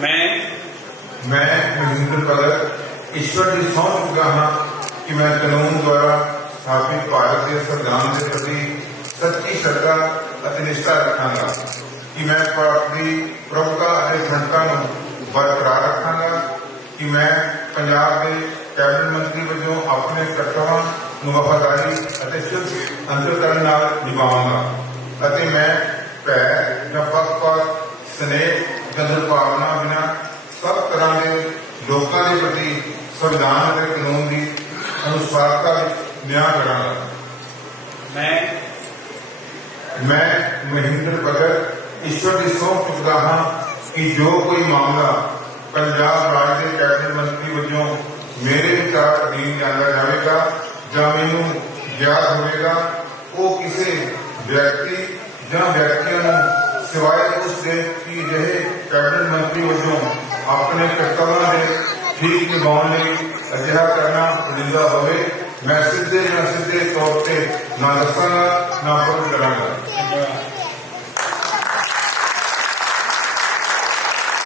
ਮੈਂ ਮੈਂ ਮਹਿੰਦਰ ਭਗਤ ਈਸ਼ਵਰ ਦੀ ਸਹੁੰ ਚੁੱਕਾ ਹਾਂ ਕਿ ਮੈਂ ਕਾਨੂੰਨ ਦੁਆਰਾ ਸਥਾਪਿਤ ਭਾਰਤ ਦੇ ਸੰਵਿਧਾਨ ਦੇ ਪ੍ਰਤੀ ਸੱਚੀ ਸ਼ਰਧਾ ਅਤੇ ਨਿਸ਼ਠਾ ਰੱਖਾਂਗਾ ਕਿ ਮੈਂ ਭਾਰਤ ਦੀ ਪ੍ਰਭੂਤਾ ਅਤੇ ਅਖੰਡਤਾ ਨੂੰ ਬਰਕਰਾਰ ਰੱਖਾਂਗਾ ਕਿ ਮੈਂ ਪੰਜਾਬ ਦੇ ਕੈਬਨਿਟ ਮੰਤਰੀ ਵਜੋਂ ਆਪਣੇ ਕਰਤੱਵਾਂ ਨੂੰ ਵਫਾਦਾਰੀ ਅਤੇ ਸ਼ੁੱਧ ਅੰਤਰਕਰਨ ਨਾਲ ਨਿਭਾਵਾਂਗਾ ਅਤੇ ਮੈਂ ਭੈ ਜਾਂ ਪੱਖਪਾਤ ਸਨੇਹ ਜਾਂ ਦੁਰਭਾਵਨਾ ਬਿਨਾਂ ਸਭ ਤਰ੍ਹਾਂ ਦੇ ਲੋਕਾਂ ਦੇ ਪ੍ਰਤੀ ਸੰਵਿਧਾਨ ਅਤੇ ਕਾਨੂੰਨ ਦੀ ਅਨੁਸਾਰਤਾ ਵਿੱਚ ਨਿਆਂ ਕਰਾਂਗਾ। ਮੈਂ ਮੈਂ ਮਹਿੰਦਰ ਭਗਤ ਈਸ਼ਵਰ ਦੀ ਸਹੁੰ ਚੁੱਕਦਾ ਹਾਂ ਕਿ ਜੋ ਕੋਈ ਮਾਮਲਾ ਪੰਜਾਬ ਰਾਜ ਦੇ ਕੈਬਨਿਟ ਮੰਤਰੀ ਵਜੋਂ ਮੇਰੇ ਵਿਚਾਰ ਅਧੀਨ ਲਿਆਂਦਾ ਜਾਵੇਗਾ ਜਾਂ ਮੈਨੂੰ ਗਿਆਤ ਹੋਵੇਗਾ ਉਹ ਕਿਸੇ ਵਿਅਕਤੀ ਜਾਂ ਵਿਅਕਤੀਆਂ ਨੂੰ ਸਿਵਾਏ ਉਸ ਦੇ ਕਿ ਜਿਹੇ ਕੈਬਨਿਟ ਮੰਤਰੀ ਵਜੋਂ ਆਪਣੇ ਕਰਤੱਵਾਂ ਦੇ ਠੀਕ ਨਿਭਾਉਣ ਲਈ ਅਜਿਹਾ ਕਰਨਾ ਨਿੰਦਾ ਹੋਵੇ ਮੈਂ ਸਿੱਧੇ ਜਾਂ ਸਿੱਧੇ ਤੌਰ ਤੇ ਨਾ ਦੱਸਾਂਗਾ ਨਾ ਪਰਖ ਕਰਾਂਗਾ